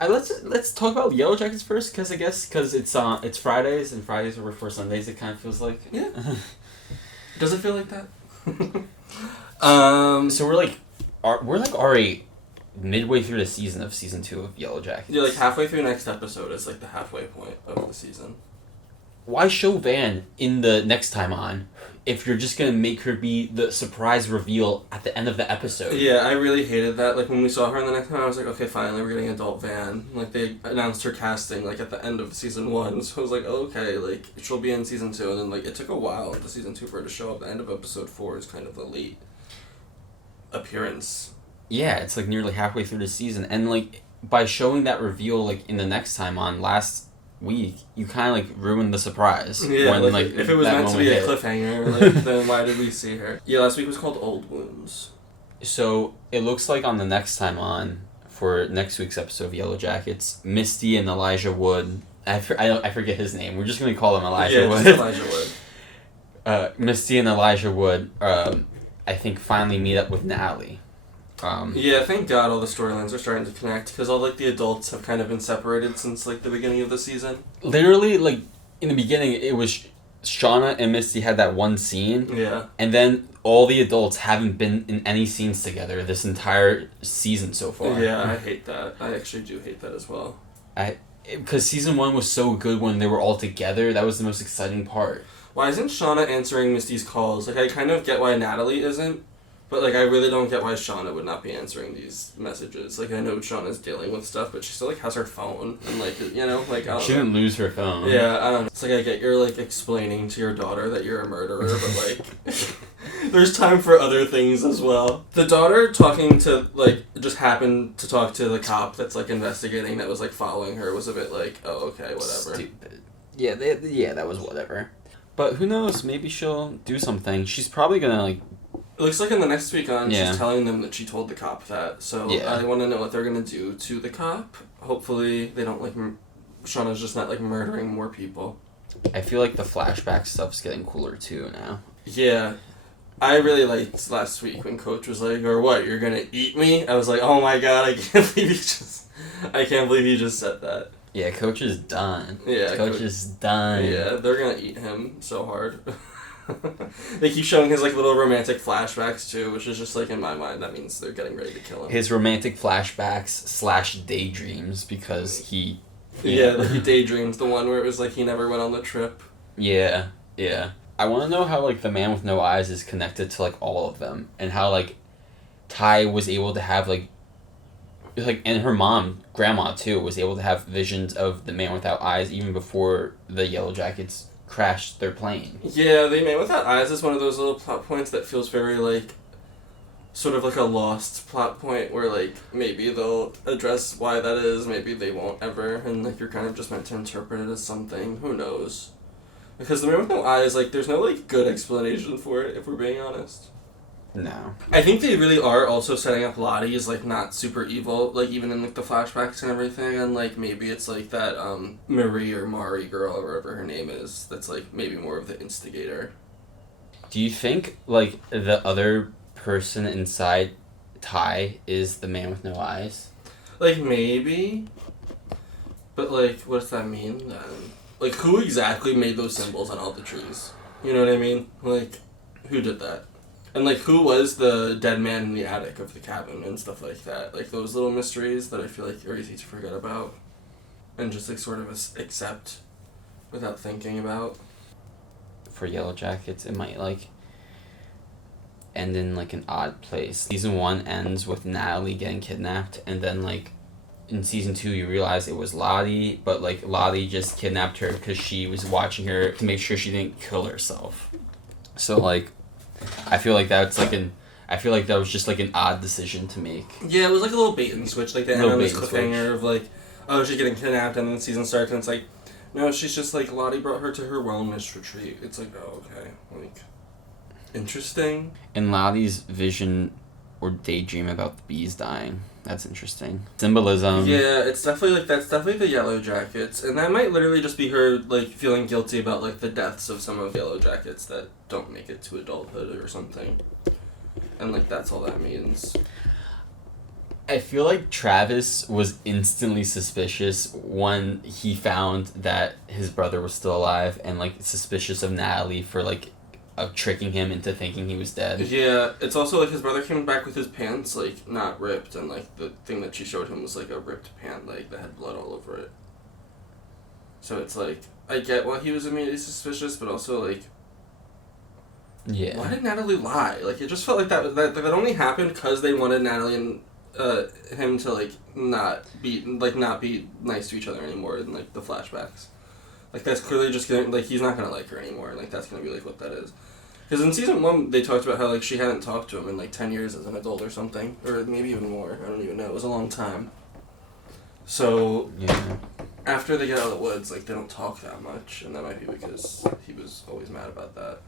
Let's talk about Yellowjackets first, because I guess it's Fridays, and Fridays are before Sundays. It kind of feels like. Yeah. Does it feel like that? So we're already midway through the season of season 2 of Yellowjackets. Yeah, like halfway through next episode is like the halfway point of the season. Why show Van in the next time on if you're just gonna make her be the surprise reveal at the end of the episode? Yeah, I really hated that. Like, when we saw her in the next time, I was like, okay, finally, we're getting adult Van. Like, they announced her casting, like, at the end of season 1, so I was like, okay, like, she'll be in season 2, and then, like, it took a while into season 2 for her to show up. The end of episode 4 is kind of the late appearance. Yeah, it's, like, nearly halfway through the season, and, like, by showing that reveal, like, in the next time on last week, you kind of, like, ruined the surprise. Yeah, when, like, if it was meant to be a cliffhanger, like, then why did we see her? Yeah, last week was called Old Wounds. So, it looks like on the next time on, for next week's episode of Yellowjackets, Misty and Elijah Wood, I forget his name, we're just going to call him Elijah Wood. Yeah, Elijah Wood. Misty and Elijah Wood, I think, finally meet up with Natalie. Yeah, thank God all the storylines are starting to connect, because all, like, the adults have kind of been separated since, like, the beginning of the season. Literally, like, in the beginning, it was Shauna and Misty had that one scene. Yeah. And then all the adults haven't been in any scenes together this entire season so far. Yeah, I hate that. I actually do hate that as well. Because season 1 was so good when they were all together. That was the most exciting part. Why isn't Shauna answering Misty's calls? Like, I kind of get why Natalie isn't. But, like, I really don't get why Shauna would not be answering these messages. Like, I know Shauna's dealing with stuff, but she still, like, has her phone. And, like, you know, like, I don't She didn't lose her phone. Yeah, I don't know. It's like, I get you're, like, explaining to your daughter that you're a murderer, but, like, there's time for other things as well. The daughter talking to, like, just happened to talk to the cop that's, like, investigating that was, like, following her was a bit like, oh, okay, whatever. Stupid. Yeah, that was whatever. But who knows? Maybe she'll do something. She's probably gonna, like... It looks like in the next week on, Yeah. she's telling them that she told the cop that. So Yeah. I want to know what they're going to do to the cop. Hopefully they don't, like, Shauna's just not, like, murdering more people. I feel like the flashback stuff's getting cooler too now. Yeah. I really liked last week when Coach was like, or what, you're going to eat me? I was like, oh my god, I can't believe he just said that. Yeah, Coach is done. Yeah. Coach is done. Yeah, they're going to eat him so hard. They keep showing his, like, little romantic flashbacks too, which is just, like, in my mind that means they're getting ready to kill him. His romantic flashbacks / daydreams, because he... Yeah, like, he daydreams, the one where it was like he never went on the trip. Yeah. I want to know how, like, the man with no eyes is connected to, like, all of them, and how, like, Ty was able to have, like, and her mom, grandma too, was able to have visions of the man without eyes even before the Yellowjackets crashed their plane. Yeah, the Man Without Eyes is one of those little plot points that feels very, like, sort of like a lost plot point where, like, maybe they'll address why that is, maybe they won't ever, and, like, you're kind of just meant to interpret it as something. Who knows? Because the Man with No Eyes, like, there's no, like, good explanation for it, if we're being honest. No. I think they really are also setting up Lottie as, like, not super evil, like, even in, like, the flashbacks and everything, and, like, maybe it's, like, that, Marie or Mari girl, or whatever her name is, that's, like, maybe more of the instigator. Do you think, like, the other person inside Ty is the man with no eyes? Like, maybe, but, like, what does that mean, then? Like, who exactly made those symbols on all the trees? You know what I mean? Like, who did that? And, like, who was the dead man in the attic of the cabin and stuff like that? Like, those little mysteries that I feel like are easy to forget about and just, like, sort of accept without thinking about. For Yellowjackets, it might, like, end in, like, an odd place. Season 1 ends with Natalie getting kidnapped, and then, like, in season 2 you realize it was Lottie, but, like, Lottie just kidnapped her because she was watching her to make sure she didn't kill herself. So, like, I feel like that was just, like, an odd decision to make. Yeah, it was like a little bait and switch, like, they end on this cliffhanger of, like, oh, she's getting kidnapped, and then the season starts, and it's like, no, she's just, like, Lottie brought her to her wellness retreat. It's like, oh, okay, like, interesting. And Lottie's vision or daydream about the bees dying. That's interesting. Symbolism. Yeah, it's definitely, like, that's definitely the Yellowjackets, and that might literally just be her, like, feeling guilty about, like, the deaths of some of the Yellowjackets that don't make it to adulthood or something. And, like, that's all that means. I feel like Travis was instantly suspicious when he found that his brother was still alive, and like suspicious of Natalie for like tricking him into thinking he was dead. Yeah, it's also like his brother came back with his pants like not ripped, and like the thing that she showed him was like a ripped pant leg that had blood all over it. So it's like I get why he was immediately suspicious, but also like, Yeah. why did Natalie lie? Like it just felt like that only happened because they wanted Natalie and him to like not be nice to each other anymore in like the flashbacks. Like that's clearly just gonna like he's not gonna like her anymore. Like that's gonna be like what that is. Because in season 1 they talked about how like she hadn't talked to him in like 10 years as an adult or something, or maybe even more. I don't even know. It was a long time. So Yeah. after they get out of the woods, like they don't talk that much, and that might be because he was always mad about that.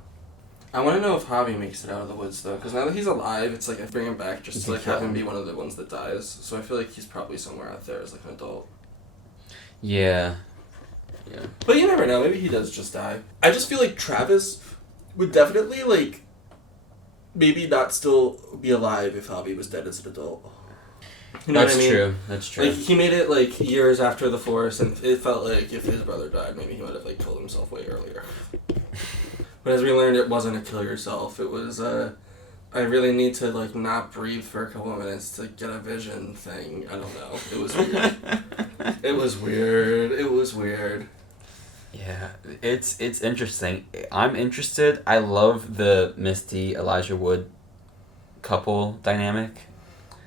I want to know if Javi makes it out of the woods though, because now that he's alive, it's like I bring him back just to like have him be one of the ones that dies. So I feel like he's probably somewhere out there as like an adult. Yeah. Yeah. But you never know. Maybe he does just die. I just feel like Travis would definitely like maybe not still be alive if Javi was dead as an adult. You know That's what I mean? true. That's true. Like he made it like years after the Force, and it felt like if his brother died, maybe he might have like killed himself way earlier. But as we learned, it wasn't a kill yourself. It was I really need to like not breathe for a couple of minutes to get a vision thing. I don't know. It was weird. It was weird. It was weird. Yeah, it's interesting. I'm interested. I love the Misty Elijah Wood couple dynamic.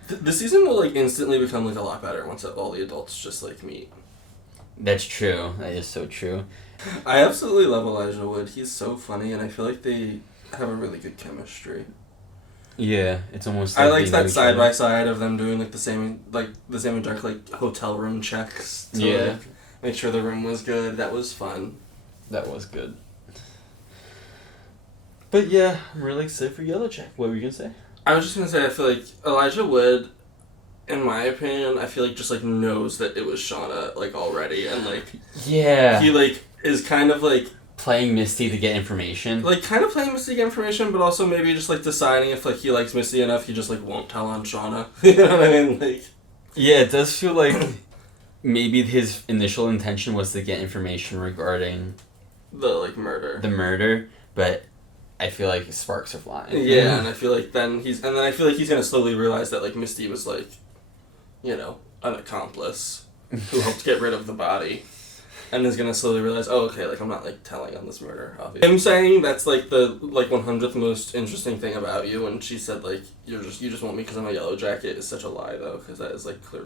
The season will like instantly become like a lot better once all the adults just like meet. That's true. That is so true. I absolutely love Elijah Wood. He's so funny, and I feel like they have a really good chemistry. Yeah, it's almost. I like liked they that know each side other. by side of them doing like the same exact like hotel room checks. To, Yeah. like, make sure the room was good. That was fun. That was good. But yeah, I'm really excited for Yellowjack. What were you gonna say? I was just gonna say I feel like Elijah Wood, in my opinion, I feel like just like knows that it was Shauna like already, and like Yeah. he like is kind of like Playing Misty to get information. like kind of playing Misty to get information, but also maybe just like deciding if like he likes Misty enough, he just like won't tell on Shauna. You know what I mean? Like Yeah, it does feel like maybe his initial intention was to get information regarding the like murder. the murder, but I feel like sparks are flying. Yeah, and I feel like then he's gonna slowly realize that like Misty was like, you know, an accomplice who helped get rid of the body, and is gonna slowly realize, oh okay, like I'm not like telling on this murder. Obviously, him saying that's like the like 100th most interesting thing about you, and she said like you just want me because I'm a yellow jacket is such a lie though, because that is like clear.